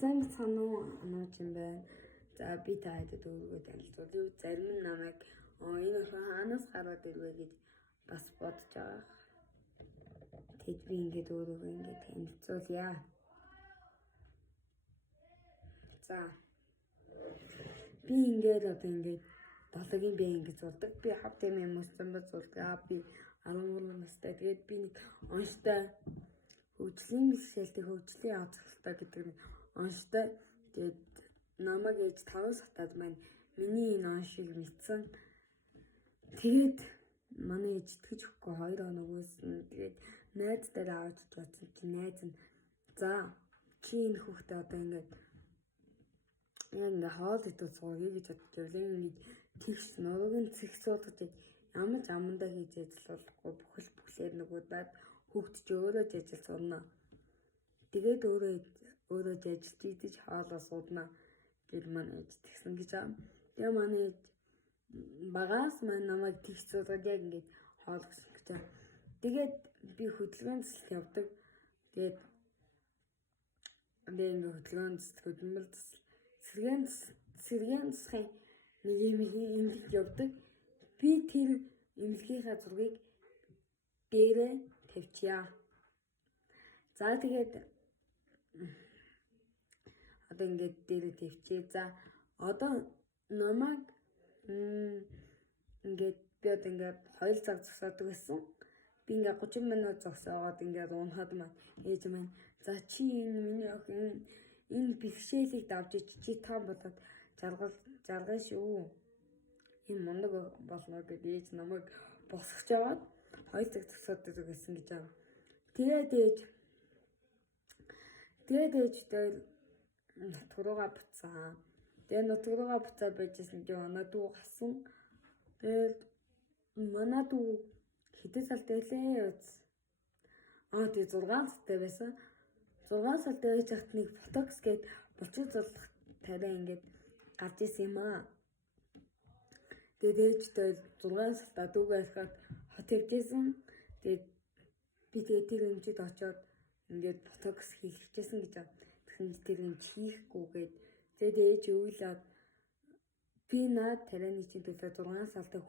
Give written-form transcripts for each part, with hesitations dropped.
Сайн сануу анаач юм байна. За би таадаг өөрийгөө танилцуулъя. Зарим нь намайг энэ хаанаас гараад ирвэ гэж бас бодож байгаа. Тэгэд би ингээд өөрийгөө ингээд танилцуулъя. За би ингээд одоо ингээд долоогийн би ингэж болдог. Би хав тэмээ мөсцөмбөц болдог. Би 13 настай. Тэгээд би нэг онцтой хөгжлийн бэлгшээлтэй хөгжлийн азгалтай гэдэг нэг онцтой. Тэгээд намайг ээж 5 сатад маань миний энэ оншийг мэдсэн. Тэгээд манай ээж итгэж өгөхгүй 2 хоног үйсэн. Тэгээд найз дээр аваад очсон чи найз нь за чи энэ хүүхдээ одоо ингээд яг ингээ хоол идэх суугий гэж бодож явлаа. Ингээд тэгш нуруугийн цэг суудаж ямар ч амандаа хийж ажиллахгүй бүхлээр нөгөөдад хүүхд чи өөрөө ч ажил сурна. Тэгээд өөрөө ч ажилт идэж хоолоо суудна гэж манай ээж тэгсэн гэж аа. Тэгээ манай ээж багаас маань намайг тэгш суудаад яг ингээд хоол гэсэн гэж аа. Тэгээд би хөдөлгөөн засалт явдаг. Тэгээд ингээд хөдөлгөөн засалт хөдөлмөр сэргээн засахын нэг эмнэлэг явдаг. Би тэр эмнэлгийнхаа зургийг дээрээ тавьчихъя. За тэгээд одоо ингээд дээрээ тавьчихъя. За одоо намайг ингээд би одоо ингээд 2 цаг зогсоодог гэсэн. Би ингээд 30 минут зогсоогоод ингээд унахад маань ээж маань за чи энэ миний охин энэ бэлгшээлийг давж чи том болоод жаргал шүү. Энэ мундаг болно гэдэг ээж намайг босгож аваад 2 цаг зогсоодог гэсэн гэж аа. Тэгээд ээж дээр нутгаруугаа буцаа. Тэгээд нутгаруугаа буцаа байжсэн чи манай дүү гасан. Тэгээд манай дүү хэдэн салтай лээ үз. Тэгээд 6 салтай байсан. 6 салтай байж хат нэг ботокс гээд булчиг зулах тариа ингээд гарч исэн юм аа. Тэгээд ээжтэй 6 салтаа дүүгээ харахад хот явжсэн. Тэгээд би тэр эмчид очиод ингээд ботокс хийчихсэн гэж аа. Тэгсэн тэр эмч хийхгүйгээд тэгээд ээж өглөөд би наад тарианы чинь төлөө 6 салтаа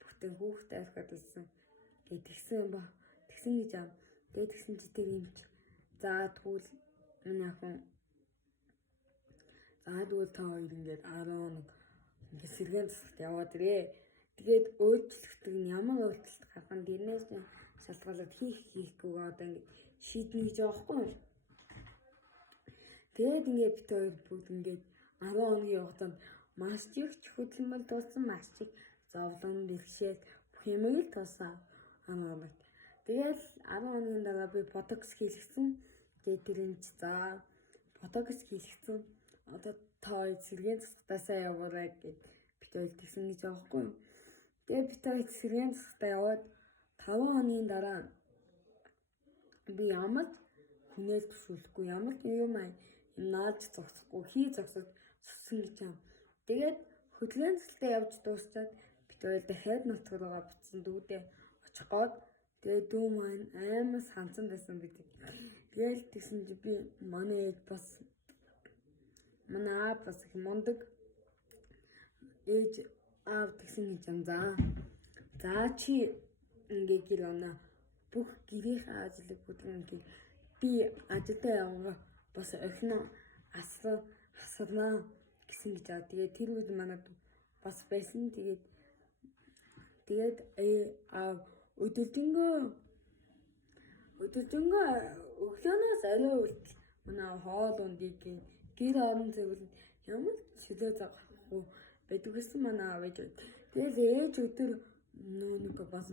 бүтэн хүүхдээ харахад ирсэн. Тэгээд тэгсэн ба. Тэгсэн гэж аа. Тэгээд тэгсэн чи тэр эмч за тэгвэл энэ охин за тэгвэл та хоёр ингээд 11 ингээд сэргээн засалт яваад ирээ. Тэгээд өөрчлөлтөд нь ямар өөрчлөлт гарах нь дэрнээс шалтгаалаад хийхгүй одоо ингээд шийднэ гэж байгаа байхгүй юу? Тэгээд ингээд бит хоёр бүгд ингээд 10 хоногийн хугацаанд маш их хөдөлмөр тулсан маш их зовлон бэлгшээл бүх юм л тулсан анаа. Тэгэл 10 хоногийн дараа би ботокс хийлгсэн. Тэгээд тэр эмч за ботокс хийлгсэн. Одоо та сэргээн засалтаасаа яваарай гэд бит хоёр тэгсэн гэж байгаа байхгүй юу? Тэгээд бит хоёр сэргээн засалтаа яваад 5 хоногийн дараа би ямар хүнээс төшөөлөхгүй ямар юм нааж зогсохгүй зогсож сүсэн гэж юм. Тэгээд хөдөлгөөн засалтаа явж дуусчаад бит хоёр дахиад нутгаруугаа буцсан дүүдээ очих гээд тэгээд дүү маань амар санцсан байсан гэдэг. Тэгээд тэгсэн чи би манай ээж бас манай аав бас их мундаг ээж аав тэгсэн гэж юм. За чи ингээ гэр оноо бүх гэрийнхээ ажлыг бүдгэн би ажилдаа явгаа бас охиноо асарнаа гэсэн гэж аа. Тэгээд тэр үед манад бас байсан. Тэгээд аав өдөржингөө өглөөнөөс орой хүртэл манай хоол ундыг гэр орон зэвлэнд ямар шилээ загахгүй байдаг гэсэн манай аав ээж. Тэгээд ээж өдөр нэг бас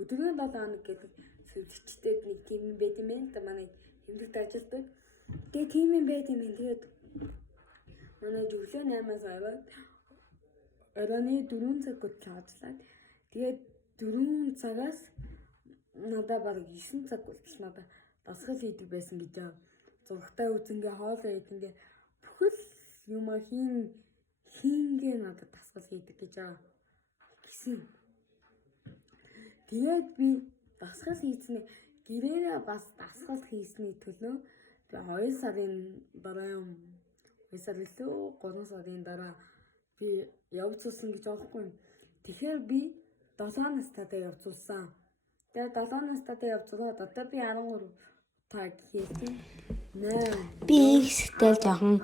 өдрийн 7 хоног гэдэг сэвчтэй нэг тийм юм байт юм байна. Манай хэмжээт ажилдаг. Тэгээд тийм юм байт юм. Тэгээд манай өглөө 8-аас оройны 4 цаг хүртэл ажиллаад тэгээд 4 цагаас надад баг 9 цаг хүртэл надад дасгал хийдэг байсан гэж аа. Зургтай үзэнгээ хоолоо идэнгээ бүхэл юм хийнгээ надад дасгал хийдэг гэж аа гэсэн. Тэгээд би дасгал хийснээ гэрээрээ бас дасгал хийсний төлөө Тэгээ 2 сарын дараа 2 сар илүү 3 сарын дараа би явцуулсан гэж аахгүй юм. Тэгэхээр би 7 настайдаа явцуулсан. Тэгээ 7 настайдаа явцуулаад одоо би 13 таг хийсэн. Би ихтэй жоохон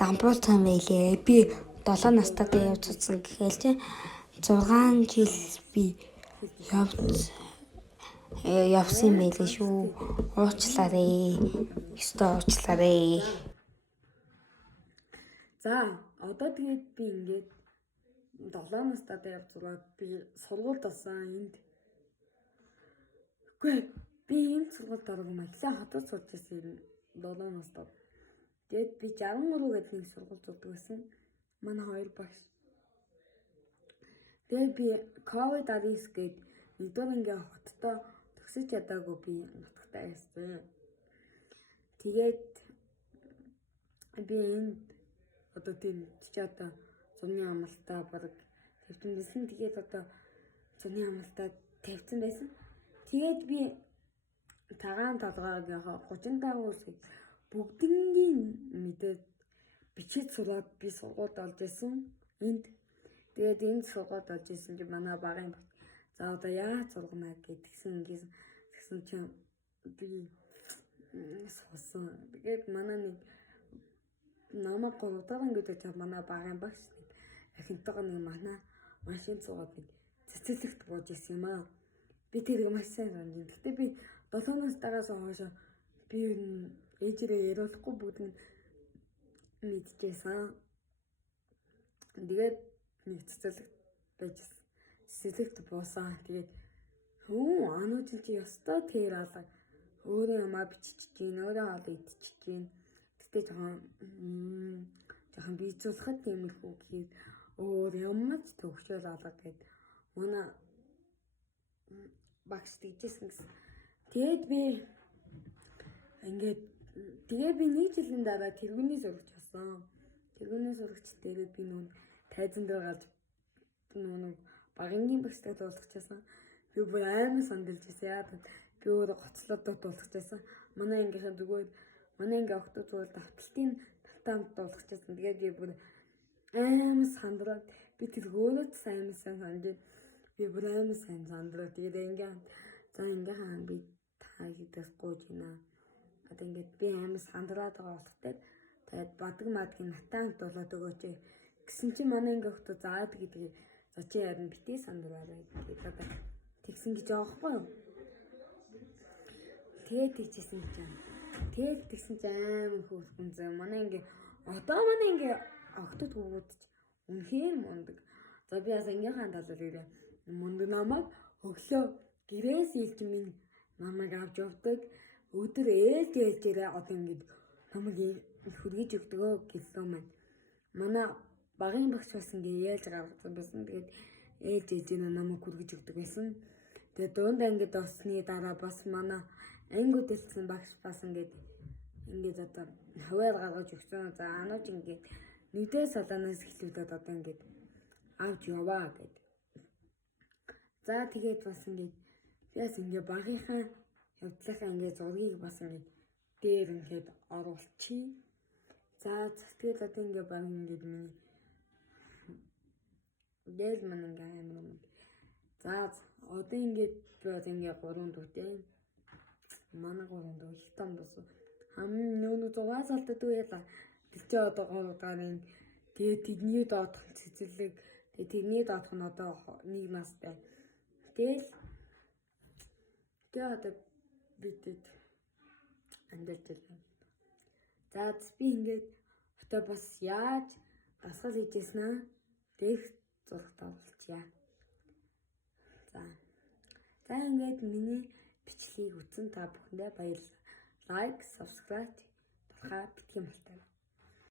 дампуурсан байлээ. Би 7 настайдаа явцуулсан гэхэл чи 6 жил би явсан байлээ шүү. Уучлаарай. Өстой уучлаарай. За одоо тэгээд би ингээд 7 настайдаа явцуулаад би сургуульд болсон энд. Үгүй би энэ сургуульд орох юм ахлаа хотод сурч ирсэн 7 настайд. Тэгээд би 63 гэдэг нэг сургууль зурдаг байсан. Манай хоёр багш. Тэгээд би ковид 19 гээд нэгдүгээр ингээ хоттой төгсөж чадаагүй би нутагтаа байсан. Тэгээд би энд одоо тийм ч одоо зуны амралтаа баг тавьсан байсан. Тэгээд одоо зуны амралтаа тавьсан байсан. Тэгээд би цагаан толгойгийнхоо 35 үсгийг бүгднийг мэдээд бичиж сураад би сургуульд олж исэн. Энд тэгээд энд сургуульд олж исэн чи манай багын за одоо яаж сургана гэдгсэн чинь би суусан. Тэгээд манай нэг намайг 3 дахь ангид очиж манай багын багш ахинтайгаа нэг манай машин цугаад нэг цэцэлэгт бууж исэн юм аа. Би тэрийг маш сайн санаж. Гэтэ би 7 настайгаас хойш би ээжрээ яриулахгүй бүгд мэдчихсэн. Тэгээд нэг цэцэлэгт байжсэн. Цэцэлэгт буусан. Тэгээд анууд чи ёстой тэр алга өөрөө юмаа бичиж гин өөрөө хоол идчих гин. Гэтэ жоохон бийцүүлэхэд тиймэрхүү гэхээр өөр юмч төгшөөл алга гэд манай багш тэгжсэн гэсэн. Тэгээд би ингээд тэгээд би нэг жилийн дараа тэргүүний сурагч болсон. Тэргүүний сурагч дээр би нүүн тайзан дээр гарч нүүн багынгийн багштай дуулчихсан. Би бүр аймаг сандалж байсан. Яа би өөрөө гоцлоод дуулчихсан. Манай ангийнхаа зүгээр манай анги охтууд зүгээр давталтын тавтаанд дуулчихсан. Тэгээд би бүр аймаг сандраад би тэр өөрөө сайн санаж би бүр аймаг сайн сандраад тэгээд ангийнхаа би та хийдээс гооч гинэ. Одоо ингээд би аймаг сандраад байгаа болохтой. Тэгээд бадаг мадгийн натаанд болоод өгөөч гэсэн чи манай анги охтууд заад гэдгийг за чи харин битээ сандраарай гэдэг одоо тэгсэн гэж байгаа байхгүй юу? Тэгээд тэгжсэн гэж байна. Тэгээд тэгсэн чи аймаг хөөрхөн зэ манай анги одоо манай анги охтууд хүүгүүд ч үнэхээр мундаг. За би бас ангийнхаа талаар ирээ. Мундаг намайг өглөө гэрээс илж минь намайг авч явдаг. Өдөр ээлжээрээ одоо ингэж намайг хүргэж өгдөгөө гэлээ маань. Манай багын багш бас ингэ ээлж гаргацсан байсан. Тэгээд ээлж намайг хүргэж өгдөг байсан. Тэгээд дунд ангид осны дараа бас манай анги үдэлсэн багш бас ингээд одоо хаваар гаргаж өгсөн. За анууч ингээд нэгдээ салаанаас эхлүүлээд одоо ингээд авч яваа гэд. За тэгээд бас ингээд яс ингээд багийнхаа явдлынхаа ингээд зургийг бас ингээд дээр ингээд оруулчих. За тэгээд одоо ингээд баг ингээд миний дээл мань ингээд юм. За одоо ингээд би одоо ингээд 3 дүүтэй. Манай 3 дүү их том босоо. Нүүн 6 салтад үеэла. Тэгчээ одоо 3 дахь тэгээд тэдний доодох цэцэрлэг тэгээд тэрний доодох нь одоо 1 настай. Тэгээд одоо бидэд амьдарч байна. За би ингээд одоо бас яаж дасгал хийжсэн аа дэх зурагт оруулчихъя. За ингээд миний бичлэгийг үзсэн та бүхэндээ баярлалаа. Лайк, subscribe талхаа битгий малтаа.